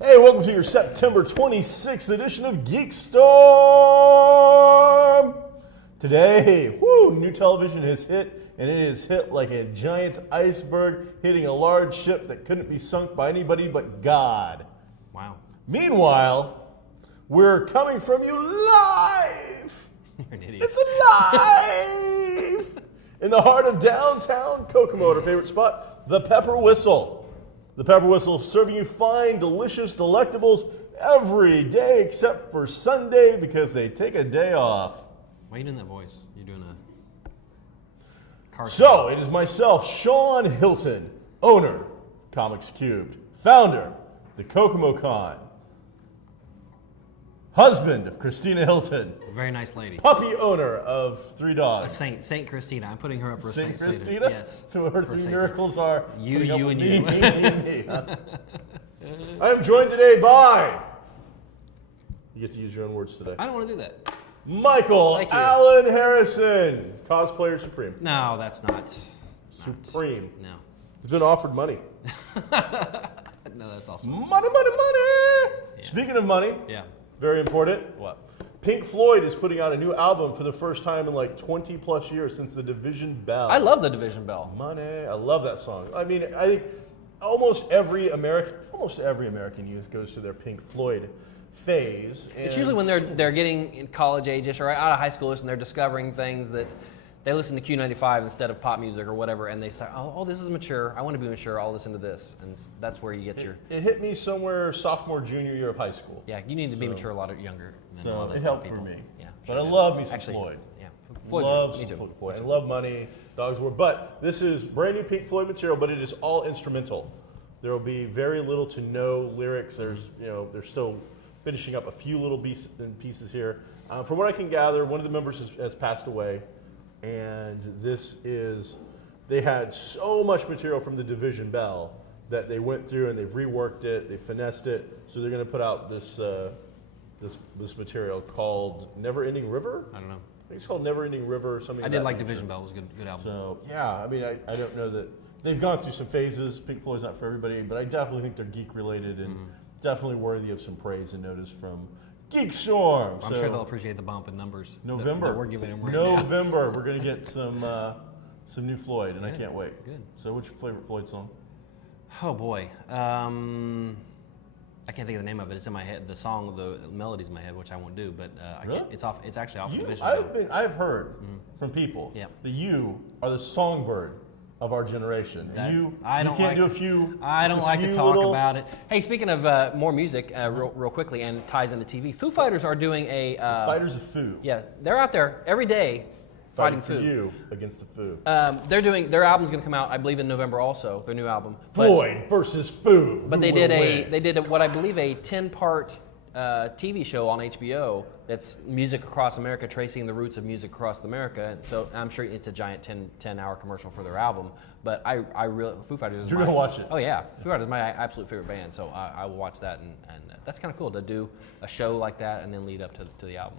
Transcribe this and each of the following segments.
Welcome to your September 26th edition of GeekStorm. Today, new television has hit, and it is hit like a giant iceberg hitting a large ship that couldn't be sunk by anybody but God. Wow. Meanwhile, we're coming from you live. You're an idiot. It's live in the heart of downtown Kokomo, our favorite spot, the Pepper Whistle. The Pepper Whistle serving you fine, delicious delectables every day except for Sunday because they take a day off. Why are you doing that voice? You're doing a car. So, it is myself, Sean Hilton, owner, Comics Cubed, founder, the Kokomo Con, husband of Christina Hilton, A very nice lady. puppy owner of 3 A dogs. Saint Christina. I'm putting her up for a Saint Saint Christina? Yes. To her For 3 Saint miracles are You, putting up you, with and me, you. me. I am joined today by, you get to use your own words today, I don't want to do that. Michael Thank you. Allen Harrison, cosplayer supreme. No, that's not. Supreme. No. He's been offered money. No, that's also. Money, money, money! Speaking of money, Yeah. very important. What? Pink Floyd is putting out a new album for the first time in like 20 plus years since the Division Bell. I love the Division Bell. Money. I love that song. I mean, I think almost every American youth goes through their Pink Floyd phase. It's usually when they're getting in college age-ish or out of high schoolish and they're discovering things that they listen to Q95 instead of pop music or whatever, and they say, oh, this is mature. I want to be mature. I'll listen to this. And that's where you get your... It hit me somewhere sophomore, junior year of high school. Yeah, you need to be mature a lot younger. Than a So lot of it helped people. for me. Yeah, But sure I did. love me some Actually, Floyd. Yeah. Love me some too. Floyd. I love Money, Dogs War. But this is brand new Pink Floyd material, but it is all instrumental. There will be very little to no lyrics. There's, they're still finishing up a few little pieces here. From what I can gather, one of the members has passed away, and they had so much material from the Division Bell that they went through and they've reworked it, they finessed it, so they're going to put out this material called Never Ending River. I don't know. I think it's called Never Ending River or something. I of did that like nature. Division Bell. It was a good album. So yeah, I mean, I don't know that they've gone through some phases. Pink Floyd's not for everybody, but I definitely think they're geek related and definitely worthy of some praise and notice from GeekStorm. I'm sure they'll appreciate the bump in numbers. November. That we're giving them right now. November, we're gonna get some new Floyd, and I Good, can't wait. good. So, what's your favorite Floyd song? Oh boy. I can't think of the name of it. It's in my head. The song, the melody's in my head, which I won't do. But Really? it's off. It's actually off the Division Bell. I've heard from people that you are the songbird of our generation. And I don't you can't like do a few. I don't like to few talk little- about it. Hey, speaking of more music, real quickly, and it ties into TV. Foo Fighters are doing a Fighters of Foo. Yeah, they're out there every day fighting for Foo. you against the Foo. They're doing their album's going to come out, I believe, in November also. Their new album. But- Floyd versus Foo. But Who they will did win? what I believe a 10-part TV show on HBO that's music across America, tracing the roots of music across America. So I'm sure it's a giant 10-hour commercial for their album. But I really Foo Fighters is You're gonna watch it. Oh yeah, Foo Fighters is my absolute favorite band. So I will watch that, and that's kind of cool to do a show like that and then lead up to the album.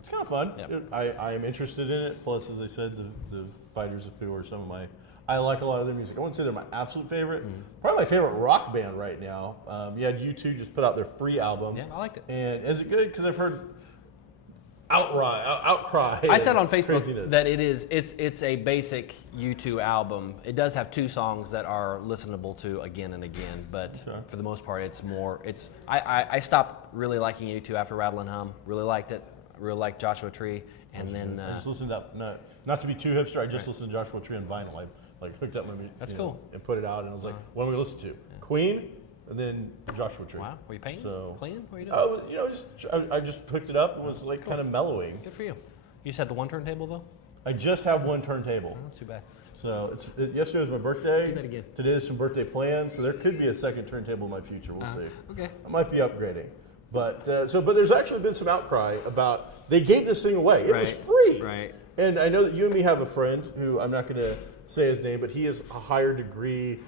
It's kind of fun. Yep. I am interested in it. Plus, as I said, the Fighters of Foo are some of my. I like a lot of their music. I wouldn't say they're my absolute favorite. Probably my favorite rock band right now. You had U2 just put out their free album. Yeah, I liked it. And is it good? Because I've heard outcry. I said on Facebook craziness. that it's a basic U2 album. It does have 2 songs that are listenable to again and again, but for the most part, it's more. I stopped really liking U2 after Rattle and Hum. Really liked it. Really liked Joshua Tree, and then I just listened to that. Not to be too hipster, I just listened to Joshua Tree on vinyl. I hooked up my That's cool. and put it out, and I was like, what am I gonna listen to? Queen, and then Joshua Tree. Wow, were you painting? So Cleaning? What are you doing? I just picked it up and was like kind of mellowing. Good for you. You just had the one turntable though? I just have one turntable. That's too bad. So yesterday was my birthday. Do that again. Today is some birthday plans, so there could be a second turntable in my future. We'll see. Okay. I might be upgrading. But but there's actually been some outcry about they gave this thing away. It was Right. free. Right. And I know that you and me have a friend who I'm not going to say his name, but he is a higher degree,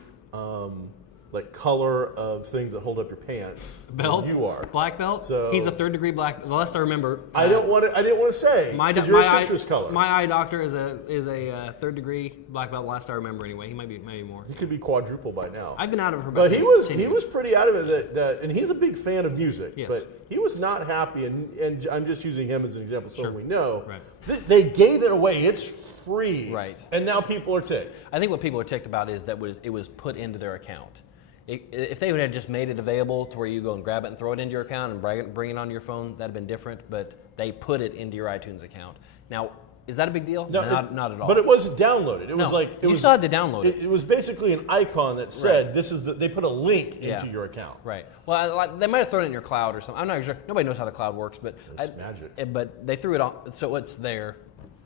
like color of things that hold up your pants. Belt. than you are. Black belt. So- He's a 3rd degree black. The last I remember. I didn't want to say because you're a citrus color. My eye doctor is a 3rd degree black belt. Last I remember, anyway. He might be more. He could be quadruple by now. I've been out of it for about. But 10 he years. was pretty adamant that and he's a big fan of music. Yes. But he was not happy, and I'm just using him as an example, so Sure. we know. Right. They gave it away. It's free. Right. And now people are ticked. I think what people are ticked about is that it was put into their account. If they would have just made it available to where you go and grab it and throw it into your account and bring it on your phone, that'd have been different. But they put it into your iTunes account. Now, is that a big deal? No, not at all. But it wasn't downloaded. It was No, like you still had to download it. It was basically an icon that said this is they put a link Yeah. into your account. Right. Well, they might have thrown it in your cloud or something. I'm not sure. Nobody knows how the cloud works, but It's magic. But they threw it on, so it's there.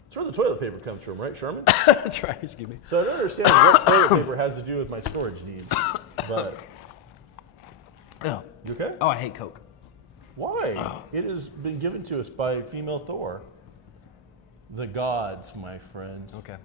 That's where the toilet paper comes from, right, Sherman? That's right. Excuse me. So I don't understand what toilet paper has to do with my storage needs. But Oh, you okay? I hate Coke. Why? It has been given to us by female Thor. The gods, my friend. Okay.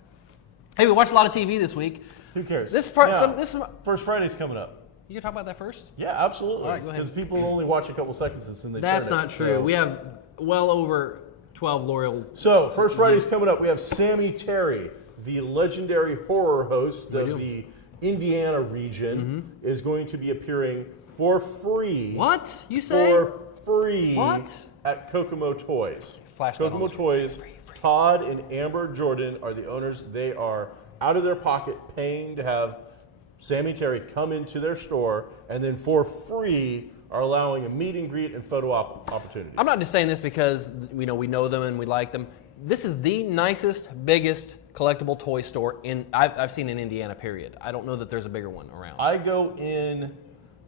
Hey, we watched a lot of TV this week. Who cares? This is part. Yeah. This is. First Friday's coming up. You can talk about that first. Yeah, absolutely. All right, go ahead. Because people only watch a couple seconds and then they That's turn it. not true. So- We have well over 12 loyal. So, First Friday's coming up. We have Sammy Terry, the legendary horror host of do. the Indiana region, is going to be appearing for free. What you say? For free. What? At Kokomo Toys. Flash that on Kokomo the screen. Toys. Free. Todd and Amber Jordan are the owners. They are out of their pocket paying to have Sammy Terry come into their store, and then for free are allowing a meet and greet and photo opportunities. I'm not just saying this because we know them and we like them. This is the nicest, biggest collectible toy store I've seen in Indiana. Period. I don't know that there's a bigger one around. I go in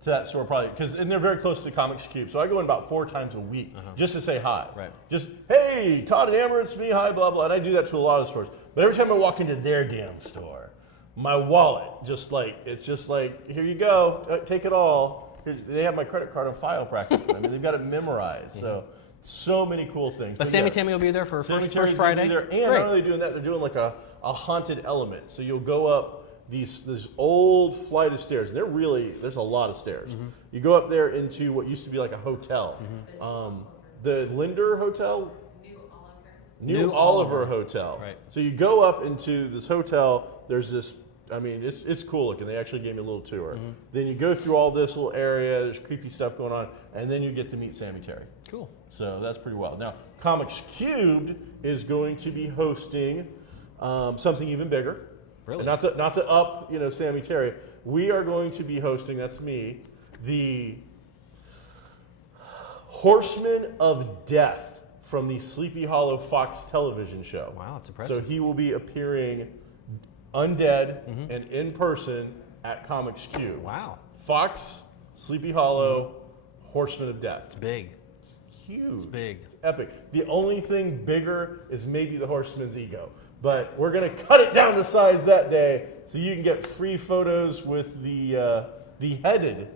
to that store probably and they're very close to Comics Cube, so I go in about 4 times a week just to say hi. Right. Just hey, Todd and Amber, it's me. Hi, blah blah. And I do that to a lot of stores. But every time I walk into their damn store, my wallet it's just like here you go, take it all. They have my credit card on file practically. I mean, they've got it memorized. So many cool things. But Sammy yes, Tammy will be there for Sammy first Terry's Friday. gonna be there. And Great. not only doing that, they're doing like a haunted element. So you'll go up this old flight of stairs, and there's a lot of stairs. You go up there into what used to be like a hotel. The Linder Hotel? New Oliver Hotel. Right. So you go up into this hotel, there's this, I mean, it's cool looking. They actually gave me a little tour. Then you go through all this little area, there's creepy stuff going on, and then you get to meet Sammy Terry. Cool. So that's pretty wild. Now, Comics Cubed is going to be hosting something even bigger. Really? And not to up, Sammy Terry. We are going to be hosting, that's me, the Horsemen of Death from the Sleepy Hollow Fox television show. Wow, it's impressive. So he will be appearing undead and in person at Comics Cube. Wow. Fox, Sleepy Hollow, Horsemen of Death. It's big. Huge. It's big. It's epic. The only thing bigger is maybe the Horseman's ego. But we're going to cut it down to size that day so you can get free photos with the headed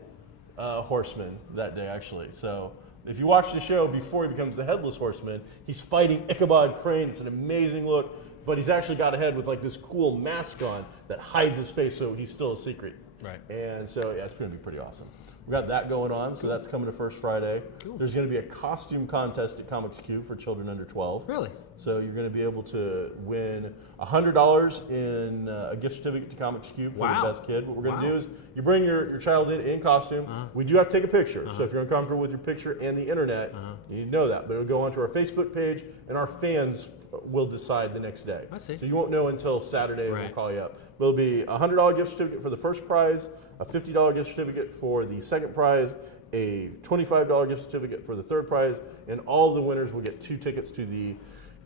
horseman that day, actually. So if you watch the show before he becomes the headless horseman, he's fighting Ichabod Crane. It's an amazing look, but he's actually got a head with like this cool mask on that hides his face, so he's still a secret. Right. And so, yeah, it's going to be pretty awesome. We got that going on, so that's coming to First Friday. Cool. There's going to be a costume contest at Comics Cube for children under 12. Really? So you're going to be able to win $100 in a gift certificate to Comics Cube for Wow. the best kid. What we're going to Wow. do is you bring your child in costume. We do have to take a picture. So if you're uncomfortable with your picture and the internet, you need to know that. But it'll go onto our Facebook page, and our fans will decide the next day. I see. So you won't know until Saturday, and we'll Right. call you up. But it'll be a $100 gift certificate for the first prize, a $50 gift certificate for the second prize, a $25 gift certificate for the third prize, and all of the winners will get 2 tickets to the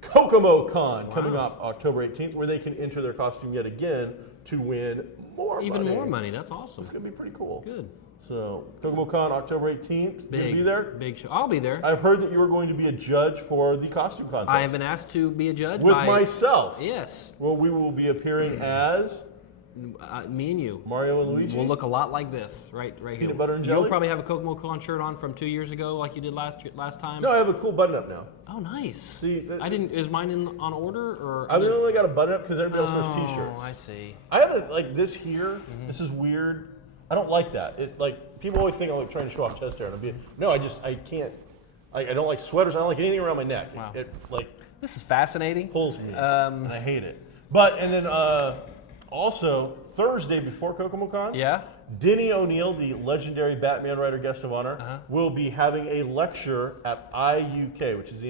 Kokomo Con coming up October 18th, where they can enter their costume yet again to win more Even money. more money. That's awesome. It's going to be pretty cool. Good. So, Kokomo Con October 18th. You gonna Big. be there? Big show. I'll be there. I've heard that you were going to be a judge for the costume contest. I have been asked to be a judge with by myself. Yes. Well, we will be appearing as Me and you. Mario and Luigi? We'll look a lot like this, right here. Peanut butter and jelly? You'll probably have a Kokomo Con shirt on from 2 years ago, like you did last time. No, I have a cool button up now. Oh, nice. See, I didn't. Is mine on order or? I've only got a button up because everybody else has T-shirts. Oh, I see. I have a, like this here. This is weird. I don't like that. It like people always think I'm like trying to show off chest hair. No, I can't. I don't like sweaters. I don't like anything around my neck. Wow. It like This is fascinating. pulls me. And I hate it. But and then also Thursday before Kokomo Con. Yeah. Denny O'Neil, the legendary Batman writer guest of honor, will be having a lecture at IUK, which is the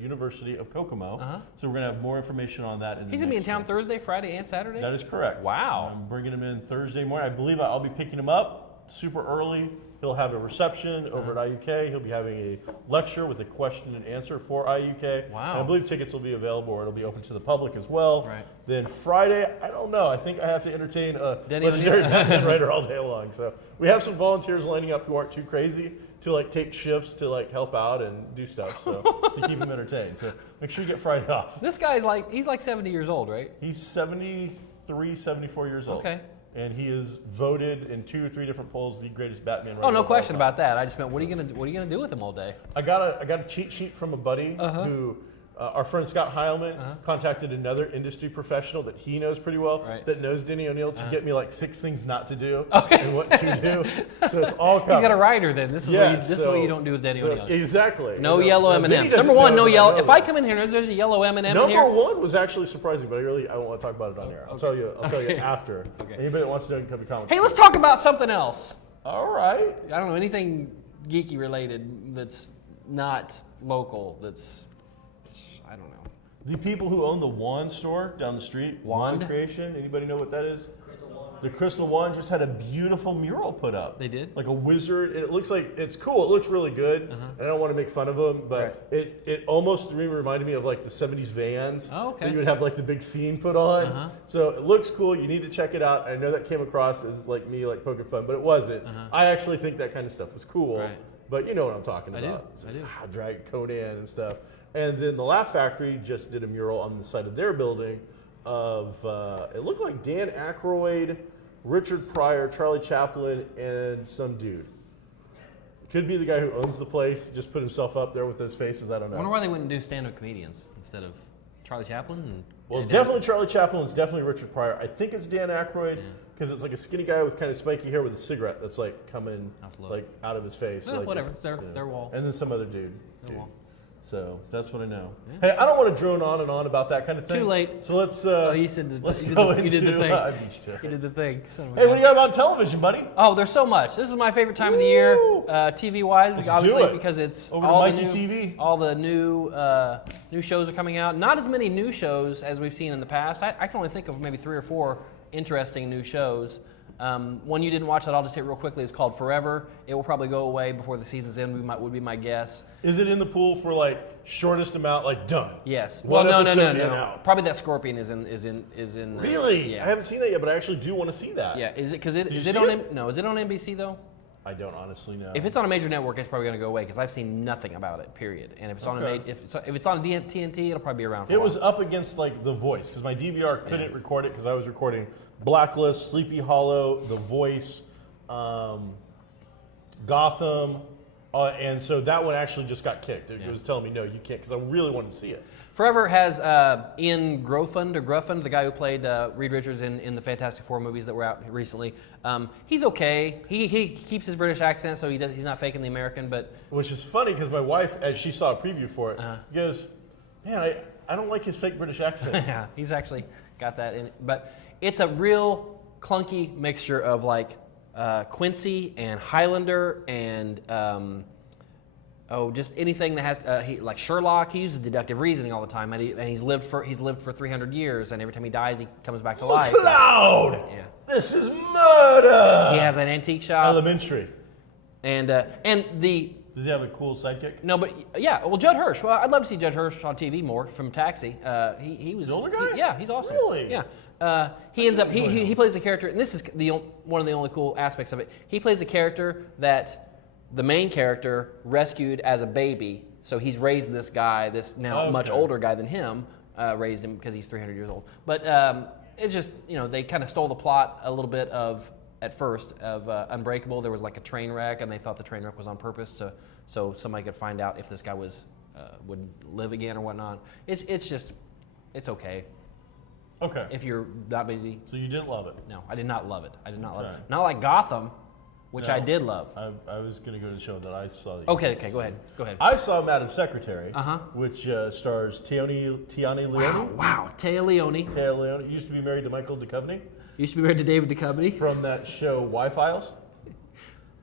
University of Kokomo. So we're going to have more information on that. He's going to be in town Thursday, Friday, and Saturday? That is correct. Wow. I'm bringing him in Thursday morning. I believe I'll be picking him up super early. He'll have a reception over at IUK. He'll be having a lecture with a question and answer for IUK. Wow. And I believe tickets will be available, or it'll be open to the public as well. Right. Then Friday, I don't know. I think I have to entertain a Denny legendary O'Neil. Batman writer all day long. So we have some volunteers lining up who aren't too crazy to like take shifts to like help out and do stuff, so to keep him entertained. So make sure you get Friday off. This guy's he's like 70 years old, right? He's 73, 74 years old. Okay. And he is voted in 2 or 3 different polls the greatest Batman writer. Oh, no of all question time. about that. I just meant, what are you gonna do with him all day? I got a cheat sheet from a buddy who, our friend Scott Heilman, contacted another industry professional that he knows pretty well, that knows Denny O'Neil, to get me like 6 things not to do and what to do. So it's all covered. He's got a writer then. This is what you don't do with Denny O'Neil. Exactly. No yellow M&Ms. Number one, no yellow. If I come in here and there's a yellow M&M in here. Number one was actually surprising, but I won't want to talk about it on air. I'll tell you after. Anybody that wants to know can come to comments. Hey, let's talk about something else. All right. I don't know anything geeky related that's not local. That's I don't know. The people who own the Wand store down the street, Wand Creation, anybody know what that is? The Crystal Wand just had a beautiful mural put up. They did? Like a wizard. And it looks like, it's cool. It looks really good. And I don't want to make fun of them, but it almost reminded me of like the 70s Vans. Oh, okay. Where you would have like the big scene put on. So it looks cool. You need to check it out. I know that came across as like me like poking fun, but it wasn't. I actually think that kind of stuff was cool. Right. But you know what I'm talking about. I do. Drag Conan and stuff. And then the Laugh Factory just did a mural on the side of their building of, it looked like Dan Aykroyd, Richard Pryor, Charlie Chaplin, and some dude. Could be the guy who owns the place, just put himself up there with those faces, I don't know. I wonder why they wouldn't do stand-up comedians instead of Charlie Chaplin. Well, definitely Charlie Chaplin, it's definitely Richard Pryor. I think it's Dan Aykroyd, because it's like a skinny guy with kind of spiky hair with a cigarette that's like coming like out of his face. No, like whatever, it's their wall. And then some other dude. Their wall. So that's what I know. Yeah. Hey, I don't want to drone on and on about that kind of thing. Too late. So let's. You said let's go into. You did the thing. I beat you. You did the thing. Hey, what do you got on television, buddy? Oh, there's so much. This is my favorite time of the year, TV-wise, obviously because it's over all to the Mikey new, TV. All the new shows are coming out. Not as many new shows as we've seen in the past. I can only think of maybe 3 or 4 interesting new shows. One you didn't watch that I'll just hit real quickly is called Forever. It will probably go away before the season's end. Would be my guess. Is it in the pool for like shortest amount, like done? Yes. One well, episode in no. out. Probably that Scorpion is in. Really? Yeah. I haven't seen that yet, but I actually do want to see that. Yeah. Is it because is it on it? No? Is it on NBC though? I don't honestly know. If it's on a major network, it's probably going to go away because I've seen nothing about it. Period. And if it's on if it's on TNT, it'll probably be around for a while. It was up against like The Voice because my DVR couldn't record it because I was recording Blacklist, Sleepy Hollow, The Voice, Gotham, and so that one actually just got kicked. It was telling me no, you can't because I really wanted to see it. Forever has Ian Gruffund, the guy who played Reed Richards in the Fantastic Four movies that were out recently. He's okay. He keeps his British accent, so he's not faking the American. But which is funny because my wife, as she saw a preview for it, goes, "Man, I don't like his fake British accent." Yeah, he's actually got that in it. But it's a real clunky mixture of like Quincy and Highlander and just anything that has like Sherlock. He uses deductive reasoning all the time, and he's lived for 300 years, and every time he dies, he comes back to life. Cloud! Yeah. This is murder! He has an antique shop. Elementary. And the... Does he have a cool sidekick? No, but yeah, well, Judd Hirsch. Well, I'd love to see Judd Hirsch on TV more from Taxi. He was... The older guy? Yeah, he's awesome. Really? Yeah. He ends up... He plays a character, and this is one of the only cool aspects of it. He plays a character that the main character rescued as a baby. So he's raised this guy, this now much older guy than him, raised him because he's 300 years old. But It's just, they kind of stole the plot a little bit at first of Unbreakable. There was like a train wreck, and they thought the train wreck was on purpose so somebody could find out if this guy would live again or whatnot. It's okay. Okay. If you're not busy. So you didn't love it? No, I did not love it. I did not love Okay. it. Not like Gotham, which No, I did love. I was going to go to the show that I saw. That Okay, go ahead. I saw Madam Secretary, Uh-huh. which stars Tiani Leone. Wow. Taya Leone. Taya Leone used to be married to Michael Duchovny Used to be married to David Duchovny. from that show Y-Files.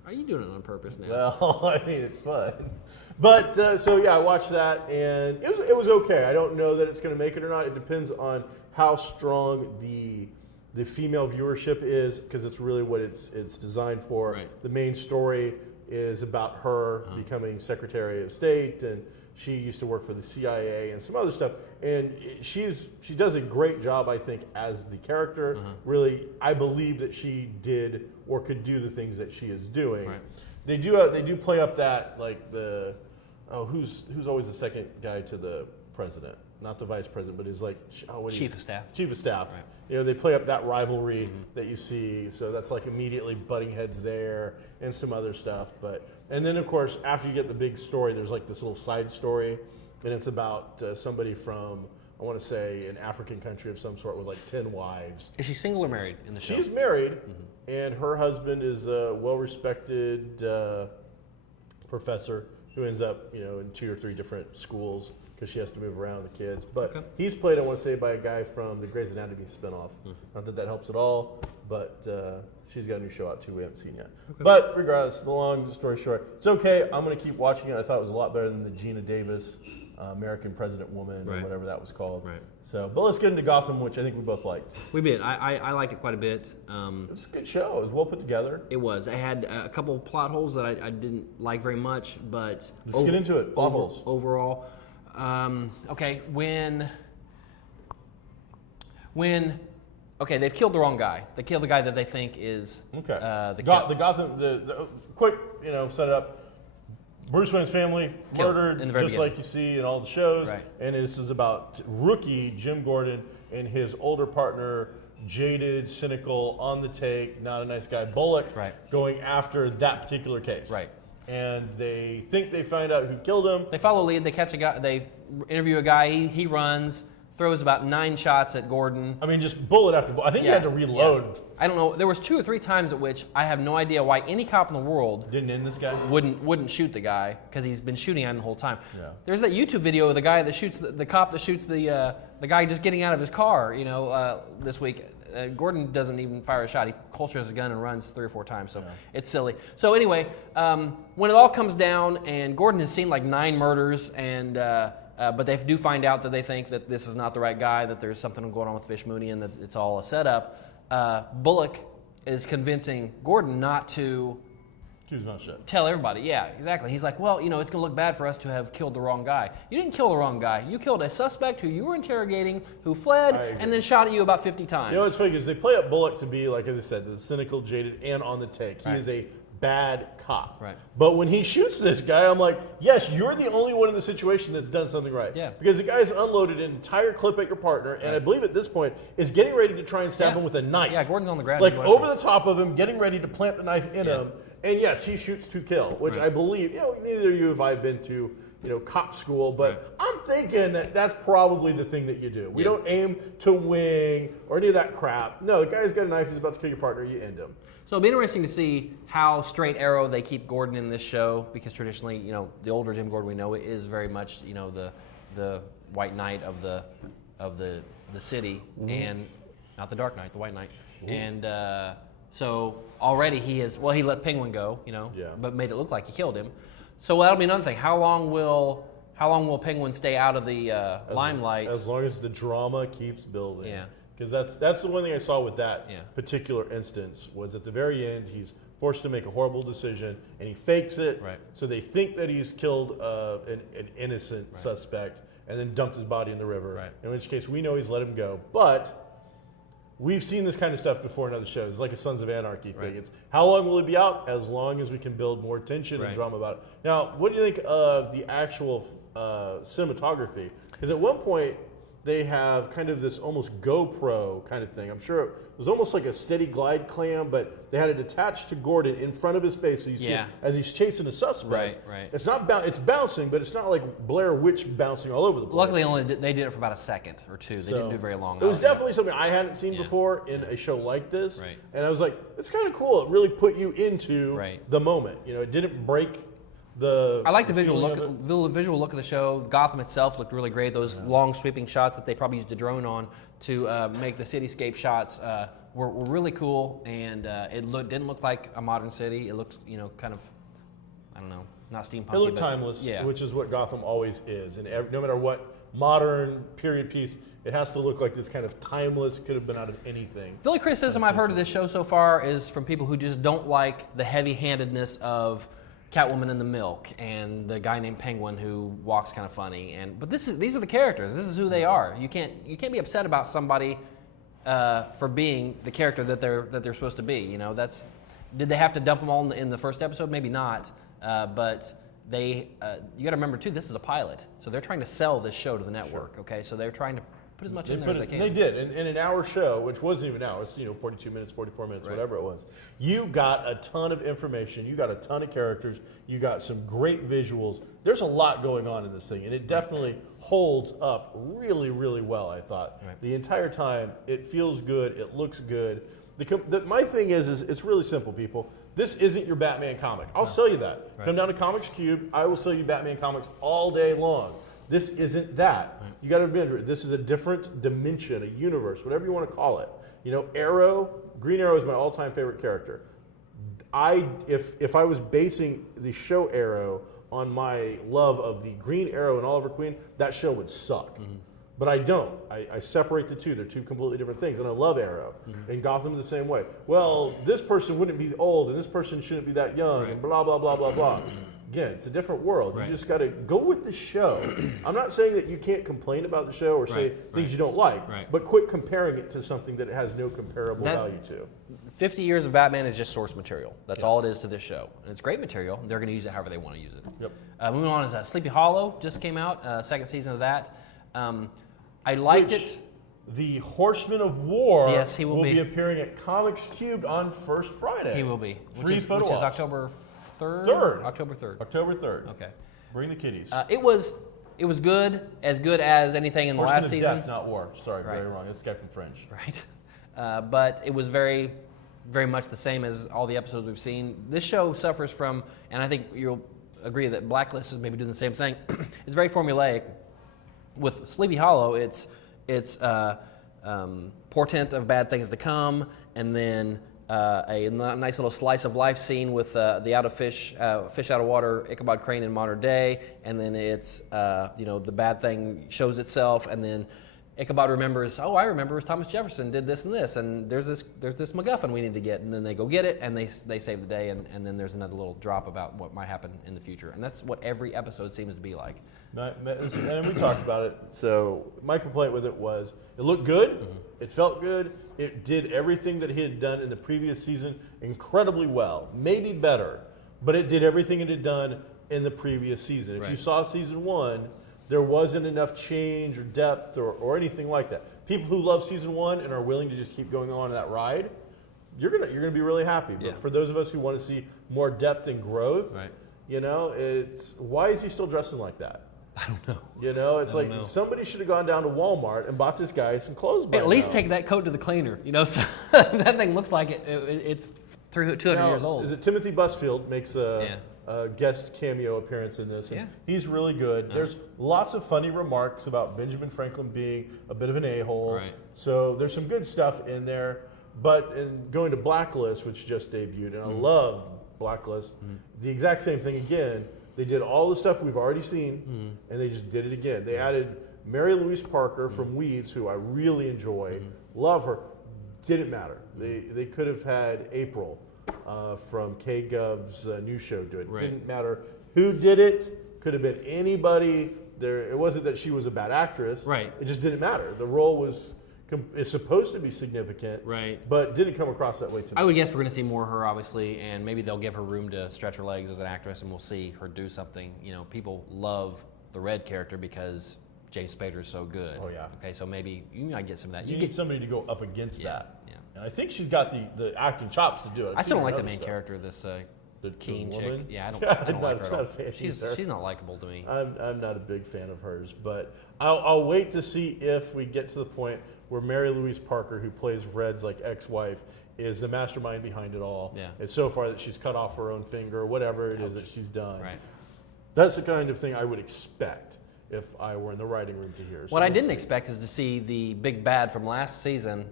Are you doing it on purpose now? Well, I mean, it's fun. But, I watched that, and it was okay. I don't know that it's going to make it or not. It depends on how strong the female viewership is, because it's really what it's designed for. Right. The main story is about her becoming Secretary of State, and she used to work for the CIA and some other stuff. And she does a great job, I think, as the character. Really, I believe that she did or could do the things that she is doing. Right. They do play up that, like, who's always the second guy to the president? Not the vice president, but is like Chief of Staff. Chief of Staff. Right. They play up that rivalry that you see. So that's like immediately butting heads there and some other stuff. And then of course after you get the big story, there's like this little side story, and it's about somebody from, I want to say, an African country of some sort with like 10 wives. Is she single or married in the show? She's married, and her husband is a well-respected professor who ends up, in 2 or 3 different schools because she has to move around the kids. But he's played, I want to say, by a guy from the Grey's Anatomy spinoff. Not that helps at all, but she's got a new show out too we haven't seen yet. But regardless, the long story short, it's okay. I'm going to keep watching it. I thought it was a lot better than the Gina Davis American President Woman or whatever that was called. Right. So, but let's get into Gotham, which I think we both liked. We did. I liked it quite a bit. It was a good show. It was well put together. It was. I had a couple of plot holes that I didn't like very much, but Let's get into it. Plot holes. Overall, okay, okay, they've killed the wrong guy. They killed the guy that they think is the Gotham. The quick, set it up. Bruce Wayne's family Killed murdered, in the very just beginning. like you see in all the shows. Right. And this is about rookie Jim Gordon and his older partner, jaded, cynical, on the take, not a nice guy, Bullock, going after that particular case. Right. And they think they find out who killed him. They follow a lead. They catch a guy. They interview a guy. He runs, throws about 9 shots at Gordon. I mean, just bullet after bullet. I think you had to reload. Yeah. I don't know. There was 2 or 3 times at which I have no idea why any cop in the world didn't end this guy. Wouldn't shoot the guy because he's been shooting at him the whole time. Yeah. There's that YouTube video of the guy that shoots the cop that shoots the guy just getting out of his car. This week. Gordon doesn't even fire a shot. He holsters his gun and runs 3 or 4 times. So it's silly. So anyway, when it all comes down, and Gordon has seen like 9 murders, and but they do find out that they think that this is not the right guy, that there's something going on with Fish Mooney, and that it's all a setup. Bullock is convincing Gordon not to tell everybody. Yeah, exactly. He's like, well, it's going to look bad for us to have killed the wrong guy. You didn't kill the wrong guy. You killed a suspect who you were interrogating, who fled, and then shot at you about 50 times. What's funny is they play up Bullock to be, like as I said, the cynical, jaded, and on the take. He is a bad cop. Right. But when he shoots this guy, I'm like, yes, you're the only one in the situation that's done something right. Yeah. Because the guy's unloaded an entire clip at your partner, and I believe at this point is getting ready to try and stab him with a knife. Yeah, Gordon's on the ground. Like over the top of him, getting ready to plant the knife in him. And yes, he shoots to kill, which I believe, neither of you have I been to, cop school, but I'm thinking that that's probably the thing that you do. We don't aim to wing or any of that crap. No, the guy's got a knife, he's about to kill your partner, you end him. So it'll be interesting to see how straight arrow they keep Gordon in this show, because traditionally, the older Jim Gordon we know is very much, the white knight of the city, and not the dark knight, the white knight. And so already he let Penguin go, but made it look like he killed him. So that'll be another thing. How long will Penguin stay out of the limelight? As long as the drama keeps building. Yeah. Because that's the one thing I saw with that particular instance was at the very end he's forced to make a horrible decision and he fakes it. Right. So they think that he's killed an innocent suspect and then dumped his body in the river. Right. In which case we know he's let him go. But we've seen this kind of stuff before in other shows. It's like a Sons of Anarchy thing. It's how long will it be out? As long as we can build more tension and drama about it. Now, what do you think of the actual cinematography? Because at one point, they have kind of this almost GoPro kind of thing. I'm sure it was almost like a steady glide cam, but they had it attached to Gordon in front of his face, so you see it as he's chasing a suspect. Right. It's not it's bouncing, but it's not like Blair Witch bouncing all over the place. Luckily, they did it for about a second or two. They didn't do very long. It was definitely something I hadn't seen before in a show like this, Right. and I was like, it's kind of cool. It really put you into the moment. You know, it didn't break. I like the visual look of the show. Gotham itself looked really great. Those long sweeping shots that they probably used a drone on to make the cityscape shots were really cool, and it didn't look like a modern city. It looked, kind of, I don't know, not steampunky. It looked timeless, which is what Gotham always is. And no matter what modern period piece, it has to look like this kind of timeless, could have been out of anything. The only criticism I've heard of this show so far is from people who just don't like the heavy-handedness of Catwoman in the Milk and the guy named Penguin who walks kind of funny. But these are the characters. This is who they are. You can't be upset about somebody for being the character that they're supposed to be. Did they have to dump them all in the first episode? Maybe not. But you got to remember too, this is a pilot, so they're trying to sell this show to the network. Okay, so they're trying to put as much in there as they can. They did. In an hour show, which wasn't even an hour, it's 42 minutes, 44 minutes, whatever it was. You got a ton of information. You got a ton of characters. You got some great visuals. There's a lot going on in this thing, and it definitely holds up really, really well, I thought. Right. The entire time, it feels good. It looks good. My thing is it's really simple, people. This isn't your Batman comic. I'll sell you that. Right. Come down to Comics Cube. I will sell you Batman comics all day long. This isn't that. Right. You got to remember, this is a different dimension, a universe, whatever you want to call it. Green Arrow is my all-time favorite character. If I was basing the show Arrow on my love of the Green Arrow and Oliver Queen, that show would suck. Mm-hmm. But I don't. I separate the two. They're two completely different things. And I love Arrow. Mm-hmm. And Gotham's the same way. Well, this person wouldn't be old, and this person shouldn't be that young, and blah, blah, blah, blah, blah. Again, it's a different world. Right. You just got to go with the show. I'm not saying that you can't complain about the show or say things you don't like, but quit comparing it to something that it has no comparable value to. 50 years of Batman is just source material. That's all it is to this show. And it's great material. They're going to use it however they want to use it. Yep. Moving on is Sleepy Hollow just came out, second season of that. I liked it. The Horseman of War he will be appearing at Comics Cubed on First Friday. He will be. Free photo Which is October 3rd? October 3rd. October 3rd. Okay. Bring the kiddies. It was good as anything in the last season. Horseman of Death, not War. Sorry, very wrong. It's the guy from Fringe. Right. But it was very, very much the same as all the episodes we've seen. This show suffers from, and I think you'll agree that Blacklist is maybe doing the same thing. It's very formulaic. With Sleepy Hollow, it's portent of bad things to come, and then a nice little slice of life scene with the fish out of water Ichabod Crane in modern day, and then it's the bad thing shows itself, and then Ichabod remembers, I remember Thomas Jefferson did this and this, and there's this MacGuffin we need to get, and then they go get it, and they save the day, and then there's another little drop about what might happen in the future, and that's what every episode seems to be like. And we talked about it. So my complaint with it was it looked good, it felt good, it did everything that he had done in the previous season incredibly well, maybe better, but it did everything it had done in the previous season. If you saw season 1, there wasn't enough change or depth or anything like that. People who love season 1 and are willing to just keep going on that ride, you're gonna be really happy. But for those of us who want to see more depth and growth, it's why is he still dressing like that? I don't know. It's like somebody should have gone down to Walmart and bought this guy some clothes. At least take that coat to the cleaner. So that thing looks like it's 200 years old. Is it Timothy Busfield makes a guest cameo appearance in this? And he's really good. There's lots of funny remarks about Benjamin Franklin being a bit of an a-hole. Right. So there's some good stuff in there. But in going to Blacklist, which just debuted, and I love Blacklist, the exact same thing again. They did all the stuff we've already seen, and they just did it again. They added Mary Louise Parker from Weeds, who I really enjoy. Love her. Didn't matter. They could have had April from KGov's news show do it. Didn't matter who did it. Could have been anybody. It wasn't that she was a bad actress. Right. It just didn't matter. The role is supposed to be significant, but didn't come across that way to me. I would guess we're going to see more of her, obviously, and maybe they'll give her room to stretch her legs as an actress, and we'll see her do something. People love the Red character because James Spader is so good. Oh, yeah. Okay, so maybe you might get some of that. You need somebody to go up against that. Yeah. And I think she's got the acting chops to do it. I still don't like the main character, this The Keen woman? chick. Yeah, I don't I'm like her at not all. a fan She's either. not likable to me. I'm not a big fan of hers, but I'll wait to see if we get to the point where Mary Louise Parker, who plays Red's like ex-wife, is the mastermind behind it all. Yeah. And so far that she's cut off her own finger, or whatever it is that she's done. Right. That's the kind of thing I would expect if I were in the writing room to hear. So What I we'll didn't see. expect is to see the big bad from last season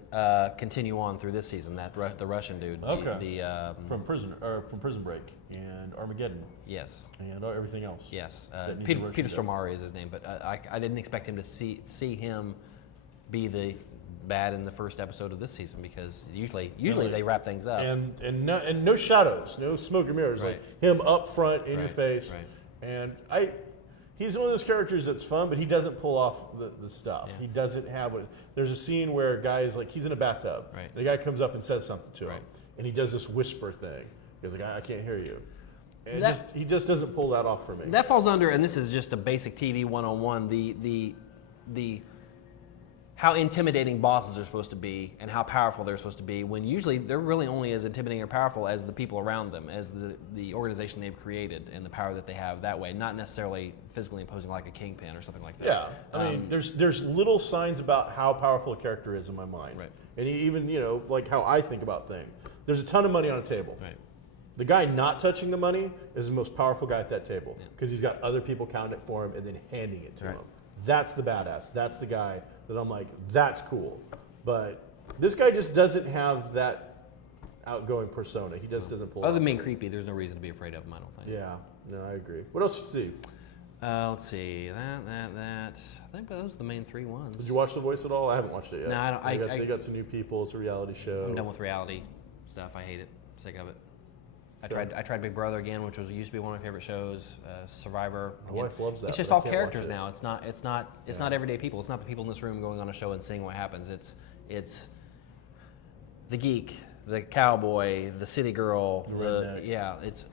continue on through this season. The Russian dude. Okay. From Prison Break and Armageddon Yes. and everything else. Yes. That needs a Peter Russian Stormare is his name, but I didn't expect him to see him be the bad in the first episode of this season, because usually they wrap things up. And no shadows, no smoke and mirrors, Right. like him up front in your Right, face. right. And he's one of those characters that's fun, but he doesn't pull off the stuff. Yeah. He doesn't have there's a scene where a guy is like, he's in a bathtub. Right. The guy comes up and says something to him, Right. and he does this whisper thing. He's like, I can't hear you. And That- he just doesn't pull that off for me. That falls under, and this is just a basic TV 101, the how intimidating bosses are supposed to be and how powerful they're supposed to be, when usually they're really only as intimidating or powerful as the people around them, as the organization they've created and the power that they have that way, not necessarily physically imposing like a kingpin or something like that. Yeah, I mean, there's little signs about how powerful a character is in my mind. Right. And even, like how I think about things. There's a ton of money on a table. Right. The guy not touching the money is the most powerful guy at that table, Yeah. because he's got other people counting it for him and then handing it to Right. him. That's the badass. That's the guy that I'm like, that's cool. But this guy just doesn't have that outgoing persona. He just doesn't pull Other off. than being creepy, there's no reason to be afraid of him, I don't think. Yeah, no, I agree. What else did you see? Let's see, that. I think those are the main three ones. Did you watch The Voice at all? I haven't watched it yet. No, I don't- They got some new people. It's a reality show. I'm done with reality stuff. I hate it. Sick of it. I Sure. tried Big Brother again, which used to be one of my favorite shows. Survivor. My Again. wife loves that, It's just but I all can't watch characters it. now. It's not everyday people. It's not the people in this room going on a show and seeing what happens. It's the geek, the cowboy, the city girl. redneck. Yeah. It's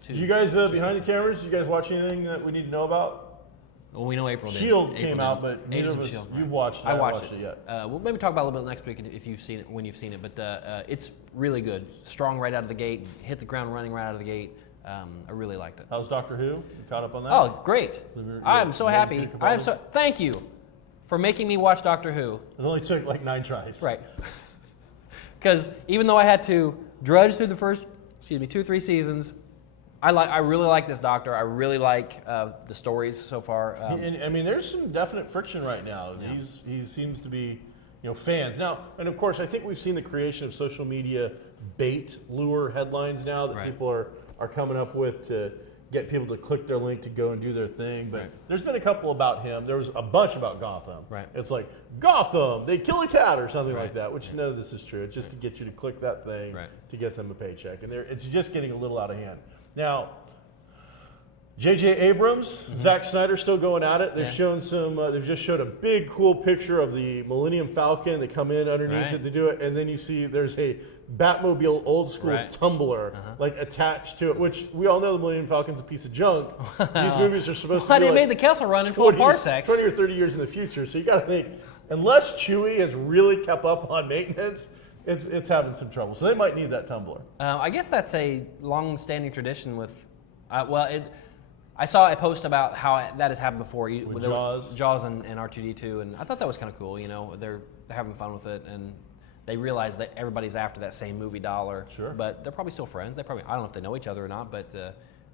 too. Did you guys behind the cameras? Did you guys watch anything that we need to know about? Well, we know April did. Shield April came did. out, but neither Agents of us. S.H.I.E.L.D., You've right. watched it. I haven't watched it it. yet. We'll maybe talk about it a little bit next week if you've seen it, when you've seen it. But it's really good. Strong right out of the gate. Hit the ground running right out of the gate. I really liked it. How's Doctor Who? You caught up on that? Oh, great! I'm so happy. Thank you for making me watch Doctor Who. It only took like 9 tries. Right. Because even though I had to drudge through the first, 2 or 3 seasons, I really like this Doctor. I really like the stories so far. And, I mean, there's some definite friction right now. Yeah. He seems to be, fans now. And of course, I think we've seen the creation of social media bait lure headlines now that Right. people are coming up with to get people to click their link to go and do their thing. But Right. there's been a couple about him. There was a bunch about Gotham. Right. It's like, Gotham, they kill a cat or something like Right. that, which none of this is true. It's just to get you to click that thing Right. to get them a paycheck. And it's just getting a little out of hand. Now, J.J. Abrams, Zack Snyder still going at it. They've Yeah. shown some. They've just showed a big, cool picture of the Millennium Falcon. They come in underneath Right. it to do it, and then you see there's a Batmobile old school Right. tumbler like attached to it, which we all know the Millennium Falcon's a piece of junk. These movies are supposed to but be it like made the Kessel Run in 20 12 parsecs. 20 or 30 years in the future. So you got to think, unless Chewie has really kept up on maintenance, it's having some trouble. So they might need that tumbler. I guess that's a long-standing tradition with, I saw a post about how that has happened before. With Jaws? Jaws and R2-D2, and I thought that was kind of cool. They're having fun with it, and they realize that everybody's after that same movie dollar. Sure. But they're probably still friends. I don't know if they know each other or not, but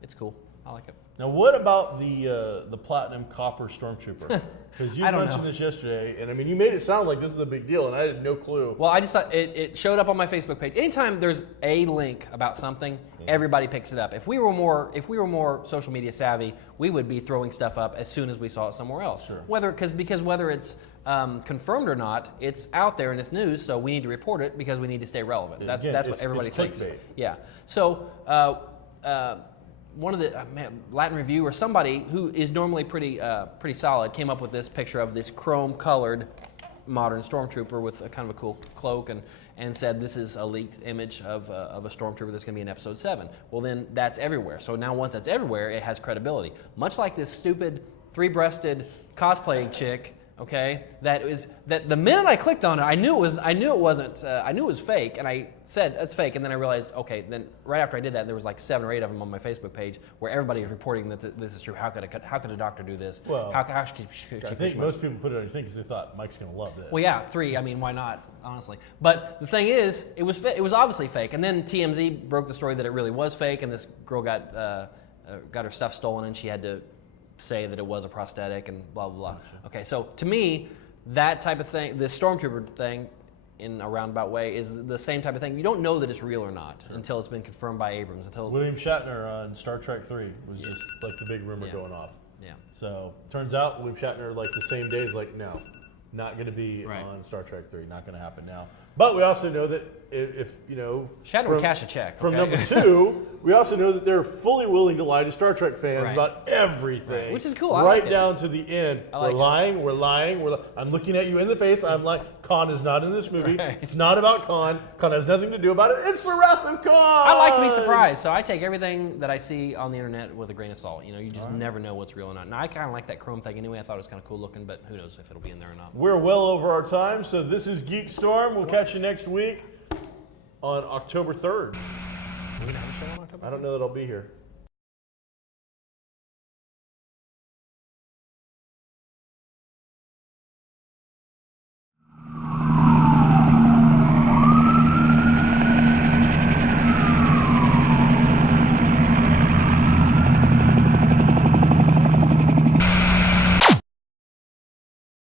it's cool. I like it. Now, what about the platinum copper stormtrooper? Because you I don't mentioned know. this yesterday, and I mean, you made it sound like this is a big deal, and I had no clue. Well, I just thought it showed up on my Facebook page. Anytime there's a link about something, everybody picks it up. If we were more social media savvy, we would be throwing stuff up as soon as we saw it somewhere else. Sure. Because whether it's confirmed or not, it's out there and it's news, so we need to report it because we need to stay relevant. Yeah, That's again, what it's everybody thinks. clickbait. Yeah. So one of the Latin Review or somebody who is normally pretty solid came up with this picture of this chrome-colored modern stormtrooper with a kind of a cool cloak and said this is a leaked image of a stormtrooper that's going to be in episode 7. Well, then that's everywhere. So now once that's everywhere, it has credibility. Much like this stupid three-breasted cosplay chick. Okay, that the minute I clicked on it, I knew it was fake, and I said it's fake, and then I realized, okay, then right after I did that, there was like 7 or 8 of them on my Facebook page where everybody is reporting that this is true. How could a doctor do this? Well, how should I think most people put it on your thing because they thought Mike's going to love this. Well, yeah, 3. I mean, why not? Honestly, but the thing is, it was obviously fake, and then TMZ broke the story that it really was fake, and this girl got her stuff stolen, and she had to say that it was a prosthetic and blah, blah, blah. Gotcha. Okay, so to me, that type of thing, the Stormtrooper thing, in a roundabout way, is the same type of thing. You don't know that it's real or not until it's been confirmed by Abrams. William Shatner on Star Trek 3 was just like the big rumor going off. Yeah. So turns out William Shatner, like the same day, is like, no, not going to be on Star Trek 3. Not going to happen now. But we also know that if you know, Shatner would cash a check. From number 2, we also know that they're fully willing to lie to Star Trek fans about everything, which is cool. Right down to the end. We're lying. I'm looking at you in the face. I'm like, Khan is not in this movie. It's not about Khan. Khan has nothing to do about it. It's the Wrath of Khan. I like to be surprised, so I take everything that I see on the internet with a grain of salt. You know, you just never know what's real or not. Now, I kind of like that chrome thing anyway. I thought it was kind of cool looking, but who knows if it'll be in there or not. We're well over our time, so this is GeekStorm. We'll catch you next week on October 3rd. Are we gonna have a show on October 3rd? I don't know that I'll be here.